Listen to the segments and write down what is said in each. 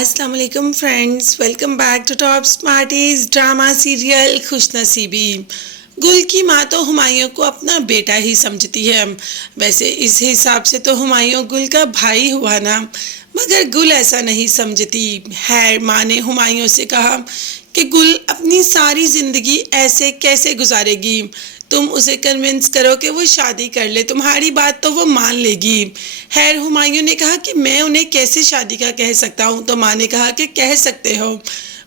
अस्सलाम वालेकुम friends, welcome back to top smarties drama serial Khush Naseebi. गुल की माँ तो हुमायूं को अपना बेटा ही समझती है। वैसे इस हिसाब से तो हुमायूं गुल का भाई हुआ ना, मगर गुल ऐसा नहीं समझती है। माँ ने हुमायूं से कहा कि गुल अपनी सारी ज़िंदगी ऐसे कैसे गुजारेगी। तुम उसे कन्विंस करो कि वो शादी कर ले, तुम्हारी बात तो वो मान लेगी। खैर हुमायूं ने कहा कि मैं उन्हें कैसे शादी का कह सकता हूँ। तो माँ ने कहा कि कह सकते हो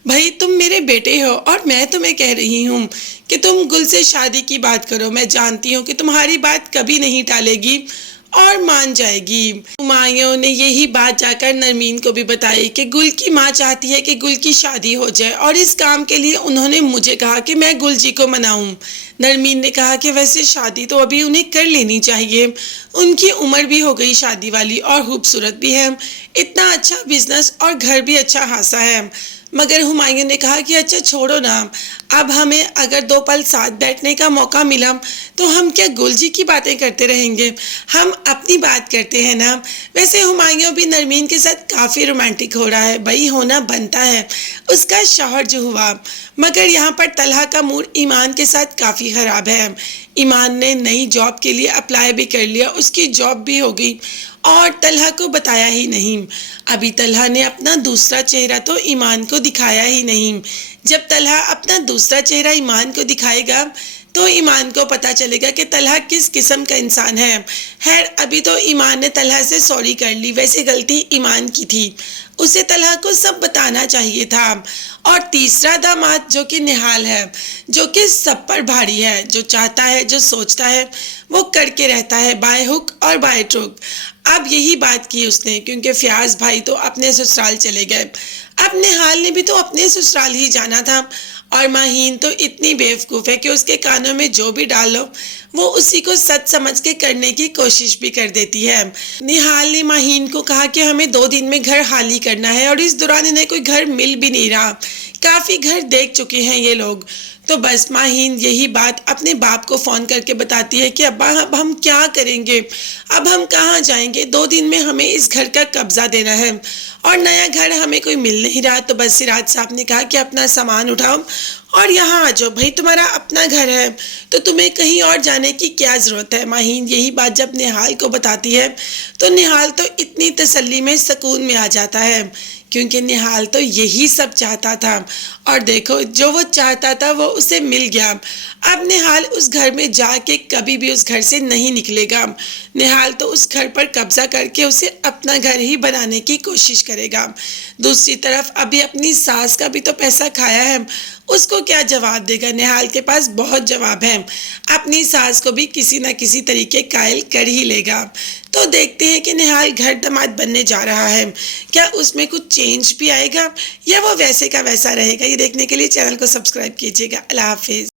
भाई, तुम मेरे बेटे हो और मैं तुम्हें कह रही हूँ कि तुम गुल से शादी की बात करो। मैं जानती हूँ कि तुम्हारी बात कभी नहीं टालेगी और मान जाएगी। हुमायूं ने यही बात जाकर नरमीन को भी बताई कि गुल की माँ चाहती है कि गुल की शादी हो जाए और इस काम के लिए उन्होंने मुझे कहा कि मैं गुल जी को मनाऊं। नरमीन ने कहा कि वैसे शादी तो अभी उन्हें कर लेनी चाहिए, उनकी उम्र भी हो गई शादी वाली और खूबसूरत भी है, इतना अच्छा बिजनेस और घर भी अच्छा खासा है। मगर हुमायूं ने कहा कि अच्छा छोड़ो ना, अब हमें अगर 2 पल साथ बैठने का मौका मिला तो हम क्या गुल जी की बातें करते रहेंगे, हम अपनी बात करते हैं ना। वैसे हुमायूं भी नरमीन के साथ काफ़ी रोमांटिक हो रहा है, भाई होना बनता है, उसका शौहर जो हुआ। मगर यहाँ पर तलहा का मूड ईमान के साथ काफ़ी ख़राब है। ईमान ने नई जॉब के लिए अप्लाई भी कर लिया, उसकी जॉब भी हो गई और तलहा को बताया ही नहीं। अभी तलहा ने अपना दूसरा चेहरा तो ईमान को दिखाया ही नहीं। जब तलहा अपना दूसरा चेहरा ईमान को दिखाएगा तो ईमान को पता चलेगा कि तलहा किस किस्म का इंसान है। खैर अभी तो ईमान ने तलहा से सॉरी कर ली, वैसे गलती ईमान की थी, उसे तलहा को सब बताना चाहिए था। और तीसरा दामाद जो कि निहाल है, जो कि सब पर भारी है, जो चाहता है जो सोचता है वो करके रहता है, बाय हुक और बाय ट्रुक। अब यही बात की उसने, क्योंकि फयाज भाई तो अपने ससुराल चले गए, अब निहाल ने भी तो अपने ससुराल ही जाना था। और माहीन तो इतनी बेवकूफ़ है कि उसके कानों में जो भी डालो वो उसी को सच समझ के करने की कोशिश भी कर देती है। निहाल ने माहीन को कहा कि हमें 2 दिन में घर खाली करना है और इस दौरान इन्हें कोई घर मिल भी नहीं रहा, काफ़ी घर देख चुके हैं ये लोग। तो बस माहीन यही बात अपने बाप को फ़ोन करके बताती है कि अब्बा अब हम क्या करेंगे, अब हम कहाँ जाएंगे, 2 दिन में हमें इस घर का कब्ज़ा देना है और नया घर हमें कोई मिल नहीं रहा। तो बस सिराज साहब ने कहा कि अपना सामान उठाओ और यहाँ आ जाओ, भाई तुम्हारा अपना घर है तो तुम्हें कहीं और जाने की क्या ज़रूरत है। माहीन यही बात जब निहाल को बताती है तो निहाल तो इतनी तसल्ली में सुकून में आ जाता है, क्योंकि निहाल तो यही सब चाहता था और देखो जो वो चाहता था वो उसे मिल गया। अब निहाल उस घर में जाके कभी भी उस घर से नहीं निकलेगा। निहाल तो उस घर पर कब्जा करके उसे अपना घर ही बनाने की कोशिश करेगा। दूसरी तरफ अभी अपनी सास का भी तो पैसा खाया है, उसको क्या जवाब देगा। निहाल के पास बहुत जवाब है, अपनी सास को भी किसी न किसी तरीके कायल कर ही लेगा। तो देखते हैं कि निहाल घर दामाद बनने जा रहा है, क्या उसमें कुछ चेंज भी आएगा या वो वैसे का वैसा रहेगा। ये देखने के लिए चैनल को सब्सक्राइब कीजिएगा। अल्लाह हाफिज़।